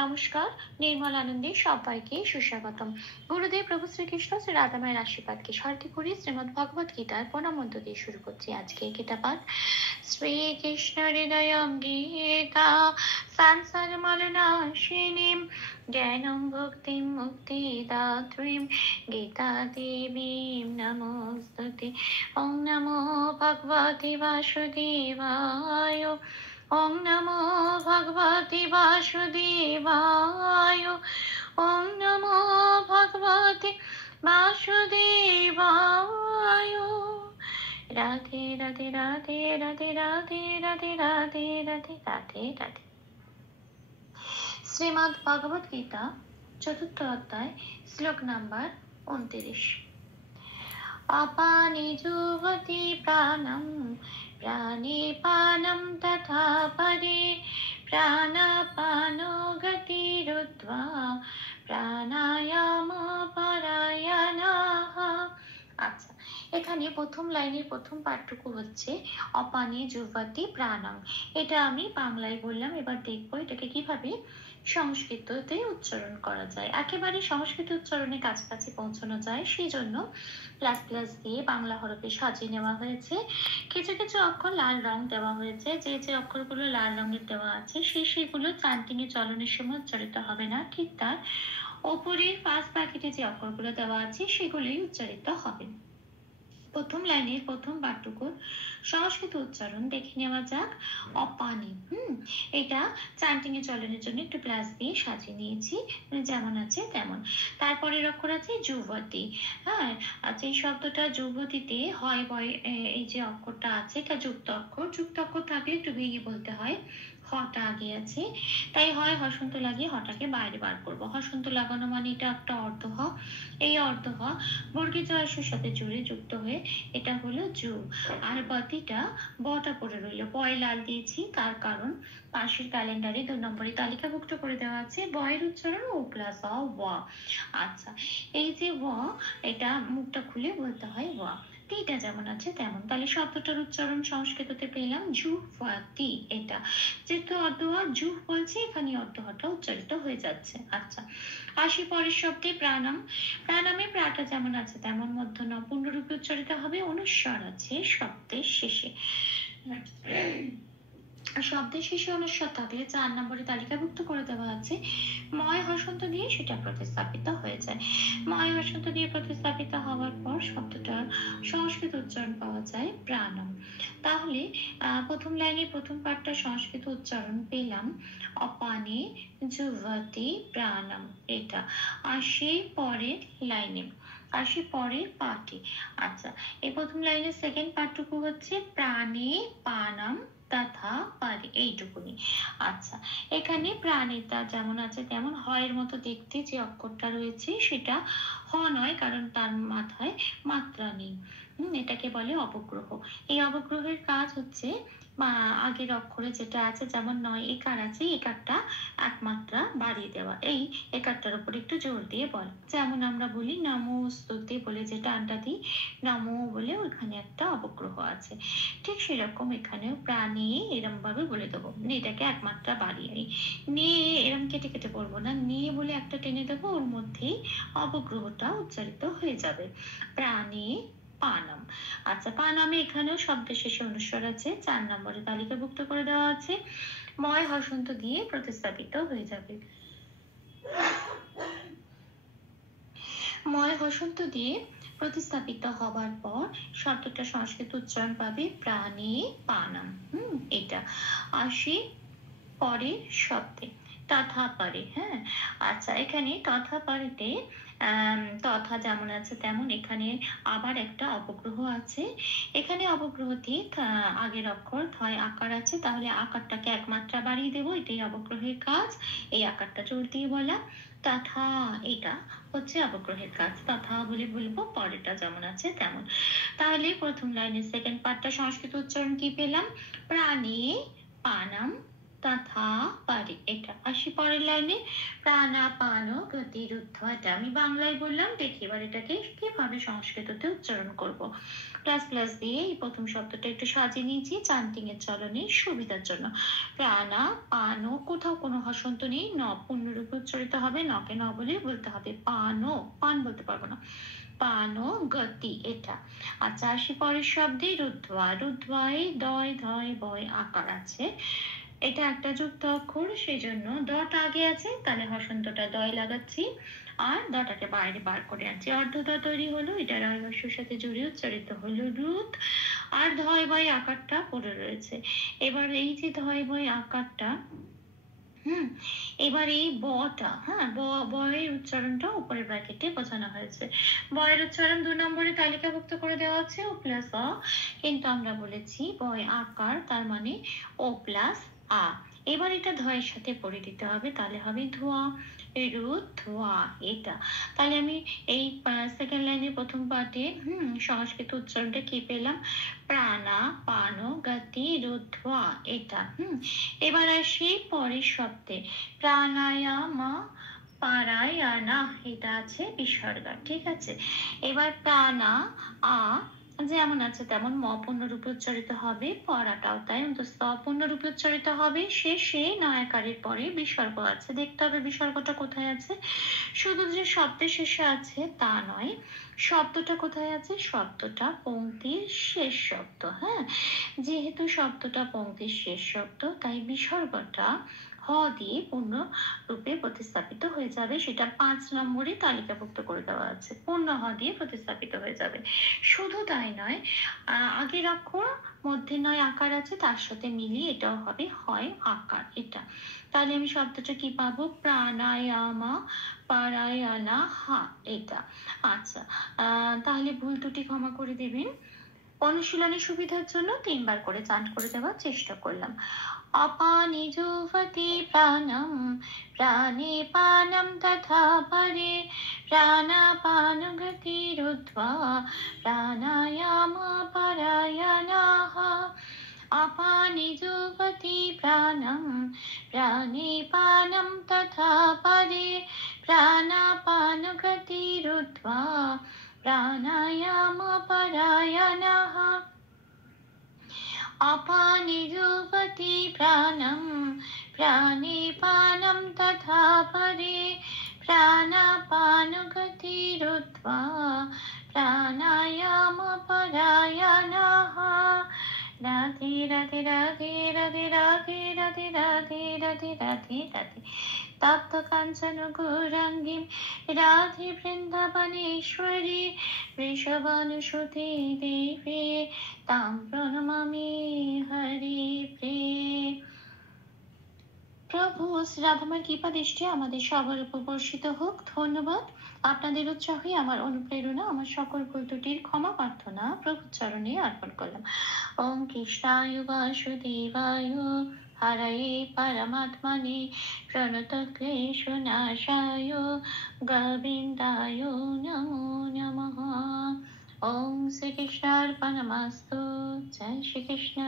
নমস্কার, নির্মল আনন্দে সবাইকে সুস্বাগতম। গুরুদেব প্রভু শ্রীকৃষ্ণ শ্রী রাধা মায়ের আশীর্বাদকে সারথি করে শ্রীমদ ভগবত গীতার প্রণাম মন্ত্র দিয়ে শুরু করছি আজকে গীতা পাঠ। শ্রীকৃষ্ণ হৃদয়ং গীতা সংসার মলনাশিনীম জ্ঞানং ভক্তিম মুক্তিদাত্রীম গীতা দেবীম নমোস্তুতে। ওং নমো ভগবতে বাসুদেবায়। ওং নমো ভগবতে বাসুদেবায়। ওং নমো ভগবতে বাসুদেবায়। রাধে রাধে রাধে রাধে রাধে রাধে রাধে রাধে রাধে রাধে। শ্রীমদ্ ভগবত গীতা চতুর্থ অধ্যায় শ্লোক নাম্বার 29। আপানি যুবতি প্রাণম প্রাণে পানম তথা পরে প্রাণাপানো গতিরুদ্ধা প্রাণায়াম পরায়ণাঃ। আচ্ছা, এখানে প্রথম লাইনের প্রথম পাঠটুকু হচ্ছে অপানি যুবতি প্রাণাং। এটা আমি বাংলায় বললাম, এবার দেখবো এটাকে কিভাবে সংস্কৃততে উচ্চারণ করা যায়। একেবারে সংস্কৃত উচ্চারণের কাছাকাছি পৌঁছানো যায়, সেই জন্য প্লাস প্লাস দিয়ে বাংলা হরফে সাজিয়ে নেওয়া হয়েছে। কিছু কিছু অক্ষর লাল রং দেওয়া হয়েছে, যে যে অক্ষরগুলো লাল রঙের দেওয়া আছে সেগুলো চান্টিং এ চলনের সময় উচ্চারিত হবে না, ঠিক তার ওপরের পাঁচ প্যাকেটে যে অক্ষরগুলো দেওয়া আছে সেগুলোই উচ্চারিত হবে। প্রথম লাইনের প্রথম বাক্যটুকুর সংস্কৃত উচ্চারণ দেখে নেওয়া যাক। অপানি, এটা চান্টিং এ চলনের জন্য একটু প্লাস দিয়ে সাজিয়ে নিয়েছি, যেমন আছে তেমন। তারপরের অক্ষর আছে যুবতী। হ্যাঁ, আচ্ছা, এই শব্দটা যুবতীতে হয় বয়, এই যে অক্ষরটা আছে এটা যুক্ত অক্ষর। যুক্ত অক্ষর থাকলে একটু ভেঙে বলতে হয়, হটা আগে আছে, তাই হয় হসন্ত লাগিয়ে হটাকে বাইরে বার করবো। হসন্ত লাগানো মানে এটা একটা অর্ধ হ, এই অর্ধ হ বর্গীয় জয়ের সাথে জুড়ে যুক্ত হয়ে এটা হলো যু। আর বতিটা বটা পড়ে রইল, বয় লাল দিয়েছি তার কারণ পাশের ক্যালেন্ডারে 2 নম্বরে তালিকাভুক্ত করে দেওয়া আছে বয়ের উচ্চারণ ও প্লাস অ ওয়া। আচ্ছা, এই যে ওয়া, এটা মুখটা খুলে বলতে হয় ওয়া। টিটা যেমন আছে তেমন, তাহলে শব্দটার উচ্চারণ সংস্কৃততে পেলাম যুবতী। এটা যেহেতু অর্ধহা যু বলছি, এখানে অর্ধহটা উচ্চারিত হয়ে যাচ্ছে। আচ্ছা, আসি পরের শব্দে প্রাণাম। প্রাণামে প্রাটা যেমন আছে তেমন মধ্য ন পূর্ণরূপে উচ্চারিত হবে, অনুস্বার আছে শব্দের শেষে। শব্দের শেষে অনুস্বার থাকলে 4 নম্বরে তালিকাভুক্ত করে দেওয়া আছে ময় হসন্ত দিয়ে সেটা প্রতিস্থাপিত হয়ে যায়। ময় হসন্ত দিয়ে প্রতিস্থাপিত হওয়ার পর শব্দটার সংস্কৃত উচ্চারণ পাওয়া যায় প্রাণম। তাহলে প্রথম লাইনে প্রথম পাঠটা সংস্কৃত উচ্চারণ পেলাম অপানে যুবতী প্রাণম। এটা আসে পরের লাইনে, আসি পরের পাঠে। আচ্ছা, এই প্রথম লাইনের সেকেন্ড পার্টটুকু হচ্ছে প্রাণে পানাম তথা পারে, এইটুকুনি। আচ্ছা, এখানে প্রাণিতা যেমন আছে তেমন হয়ের মতো দেখতে যে অক্ষরটা রয়েছে সেটা হ নয়, কারণ তার মাথায় মাত্রা নেই। এটাকে বলে অবগ্রহ। এই অবগ্রহের কাজ হচ্ছে আগের অক্ষরে যেটা আছে, যেমন 9 একার আছে, একারটা এক মাত্রা বাড়িয়ে দেওয়া। এই একারটার উপর একটু জোর দিয়ে বল, যেমন আমরা বলি নমস্তুতে বলে যে টানটা দিই, নমো বলে ওখানে একটা অবগ্রহ আছে। ঠিক সেরকম এখানেও প্রাণী এরম ভাবে বলে দেবো, এটাকে এক মাত্রা বাড়িয়ে নে, এরম কেটে কেটে বলবো না, নে বলে একটা টেনে দেবো, ওর মধ্যেই অবগ্রহটা উচ্চারিত হয়ে যাবে, প্রাণী পানাম। আচ্ছা, পানামে এখানেও শব্দের শেষে অনুস্বার আছে, 4 নম্বরে তালিকাভুক্ত করে দেওয়া আছে, ময় হসন্ত দিয়ে প্রতিস্থাপিত হয়ে যাবে। ময় হসন্ত দিয়ে প্রতিস্থাপিত হবার পর শব্দটা সংস্কৃত উচ্চারণ পাবে প্রাণে পানাম। এটা আসি পরের শব্দে তথা পারে। হ্যাঁ, আচ্ছা, এখানে তথা পারেতে তথা যেমন আছে তেমন এখানে আবার একটা অবগ্রহ আছে। এখানে অবগ্রহতে আগের অক্ষর হয় আকার আছে, তাহলে আকারটাকে এক মাত্রা বাড়িয়ে দেবো, এটাই অবগ্রহের কাজ। এই আকারটা জোর দিয়ে বলা, তথা এটা হচ্ছে অবগ্রহের কাজ। তথা বলে বলবো, পরেরটা যেমন আছে তেমন। তাহলে প্রথম লাইনের সেকেন্ড পার্টটা সংস্কৃত উচ্চারণ কি পেলাম, প্রাণে পানাম তথা পারে। এটা আসি পরের লাইনে প্রাণাপান গতিরুদ্ধ। এটা আমি বাংলায় বললাম, দেখি এবার এটাকে কিভাবে সংস্কৃততে উচ্চারণ করব। প্লাস প্লাস দিয়ে এই প্রথম শব্দটা একটু সাজিয়ে নিয়েছি চান্টিং এর চলনের সুবিধার জন্য। প্রাণাপান কোথায় কোথাও কোনো হসন্ত নেই, ন পূর্ণরূপে উচ্চারিত হবে, নকে ন বলে বলতে হবে পান বলতে পারবো না, পানো গতি এটা। আচ্ছা আসি পরের শব্দে রুদ্ধয় দয় ধয় বয় আকার আছে, এটা একটা যুক্ত অক্ষর, সেই জন্য দট আগে আছে, তাহলে হসন্তটা দয় লাগাচ্ছি আর দটাকে বাইরে বার করে আনছি, অর্ধদা তৈরি হলো, এটা রয় হস্যের সাথে জড়িয়ে উচ্চারিত হলো রুদ, আর ধয় বয় আকারটা পড়ে রয়েছে। এবার এই যে ধয় বয় আকারটা, এবার এই বটা, হ্যাঁ বয়ের উচ্চারণটা উপরের ব্র্যাকেটে বোঝানো হয়েছে। বয়ের উচ্চারণ 2 নম্বরে তালিকাভুক্ত করে দেওয়া আছে ও প্লাস অ, কিন্তু আমরা বলেছি বয় আকার, তার মানে ও প্লাস আ। এবার এটা ধয়ের সাথে পড়ে দিতে হবে, তাহলে হবে ধোয়া, ধোয়া এটা। তাহলে আমি এই সেকেন্ড লাইনের প্রথম পার্টে সংস্কৃত উচ্চারণটা কি পেলাম, প্রাণা পান গতি রুদ্ধা এটা। এবার আসি পরের শব্দে, প্রাণায়ামা পারায়ণা, এটা আছে বিসর্গ, ঠিক আছে। এবার প্রাণা আ যেমন আছে তেমন ম পূর্ণরূপে উচ্চারিত হবে, পড়াটাও তাই, স পূর্ণরূপে উচ্চারিত হবে, শেষে নয়াকারের পরে বিসর্গ আছে, দেখতে হবে বিসর্গটা কোথায় আছে, শুধু যে শব্দের শেষে আছে তা নয়, শব্দটা কোথায় আছে, শব্দটা পংক্তির শেষ শব্দ, হ্যাঁ যেহেতু শব্দটা পংক্তির শেষ শব্দ, তাই বিসর্গটা হ দিয়ে পূর্ণ রূপে প্রতিস্থাপিত হয়ে যাবে, সেটা 5 নম্বরে তালিকাভুক্ত করে দেওয়া আছে, পূর্ণ হ দিয়ে প্রতিস্থাপিত হয়ে যাবে। শুধু তাই নয়, আগের অক্ষর মধ্যে নয় আকার আছে, তার সাথে মিলিয়ে এটাও হবে হয় আকার এটা। তাহলে আমি শব্দটা কি পাবো, প্রাণায়ামা পারায়ণা হা এটা। আচ্ছা তাহলে ভুল ত্রুটি ক্ষমা করে দেবেন, অনুশীলনের সুবিধার জন্য 3 বার করে চান্ট করে দেওয়ার চেষ্টা করলাম। अपानि जुह्वति प्राणं प्राणे पानं तथा परे प्राणापानगतिरुद्ध्वा प्राणायामपरायणाः। अपानि जुह्वति प्राणं प्राणे पानं तथा परे प्राणापानगतिरुद्ध्वा प्राणायामपरायणाः। अपानि जुह्वति प्राणं प्राणे पानं तथा परे प्राणापानगतिरुद्ध्वा प्राणायामपरायणाः। राधे राधे राधे राधे राधे राधे राधे राधे राधे राधे। तप्त कांचन गौरांगीं राधे वृंदावनेश्वरी वृषभानुसुते देवे तां प्रणमामि हरि प्रिये। প্রভু শ্রী রাধামার কৃপা দৃষ্টি আমাদের সবার উপর বর্ষিত হোক। ধন্যবাদ। আপনাদের উৎসাহই আমার অনুপ্রেরণা, আমার সকল ভুল ত্রুটির ক্ষমা প্রার্থনা প্রভুর চরণে অর্পণ করলাম। ওম কৃষ্ণায় বাসুদেবায় হরয়ে পরমাত্মনে প্রণতক্লেশনাশায় গোবিন্দায় নমো নমঃ। ওম শ্রীকৃষ্ণার্পণমস্তু। জয় শ্রীকৃষ্ণ।